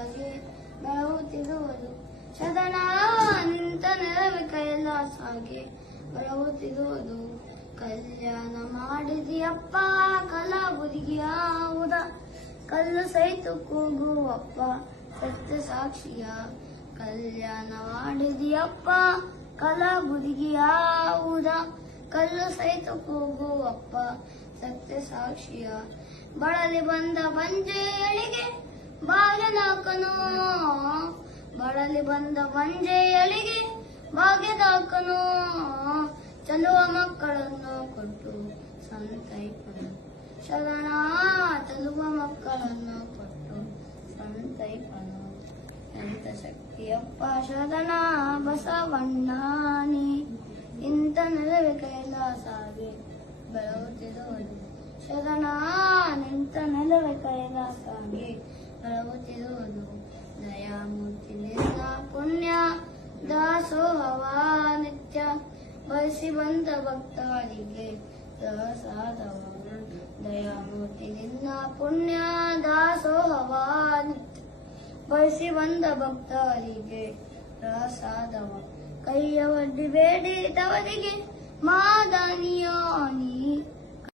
ಕೈಲಾಸಾಗಿ ಬೆಳಗುತ್ತಿರುವುದು ಸದನ ಅನಂತ ನೆಲವೇ ಕೈಲಾಸಾಗಿ ಬೆಳಗುತ್ತಿರುವುದು ಕಲ್ಯಾಣ ಮಾಡಿದಿಯಪ್ಪ ಕಲಾ ಬುದಿಗಿಯಾವುದ ಕಲ್ಲು ಸಹಿತ ಕೂಗುವಪ್ಪ, ಸತ್ಯ ಸಾಕ್ಷಿಯ. ಕಲ್ಯಾಣ ಮಾಡಿದೆಯಪ್ಪ ಕಲಾ ಬುದಿಗಿಯಾವುದ ಕಲ್ಲು ಸಹಿತ ಕೂಗುವಪ್ಪ, ಸತ್ಯ ಸಾಕ್ಷಿಯ. ಬಳಲಿ ಬಂದ ಬಂಜೆಯಳಿಗೆ ಭಾಗ್ಯದಾಕನು. ಬಳಲಿ ಬಂದ ಬಂಜೆಯಳಿಗೆ ಭಾಗ್ಯದಾಕನು. ಚಲುವ ಮಕ್ಕಳನ್ನು ಕೊಟ್ಟು ಸಂತೈಪನು ಶರಣ, ಚಲುವ ಮಕ್ಕಳನ್ನು ಕೊಟ್ಟು ಸಂತೈಪನು ಎಂತ ಶಕ್ತಿಯಪ್ಪ ಶರಣ, ಬಸವಣ್ಣಾನಿ. ಇಂಥ ನೆಲವೇ ಕೈಲಾಸಾಗಿ ಬೆಳಗುತ್ತಿರುವುದು ಶರಣ, ನಿಂತ ನೆಲವೇ ಕೈಲಾಸಾಗಿ ಬೆಳಗುತ್ತಿರುವುದು ದಯಾಮೂರ್ತಿ ನಿನ್ನ ಪುಣ್ಯ ದಾಸೋಹವ ನಿತ್ಯ ಬಯಸಿ ಬಂದ ಭಕ್ತರಿಗೆ ಪ್ರಸಾದವ ದಯಾಮೂರ್ತಿಯಿಂದ ಪುಣ್ಯ ದಾಸೋಹವ ನಿತ್ಯ ಬಯಸಿ ಬಂದ ಭಕ್ತರಿಗೆ ಪ್ರಸಾದವ ಕೈಯ ಒಡ್ಡಿ ಬೇಡಿ ತವರಿಗೆ ನೀ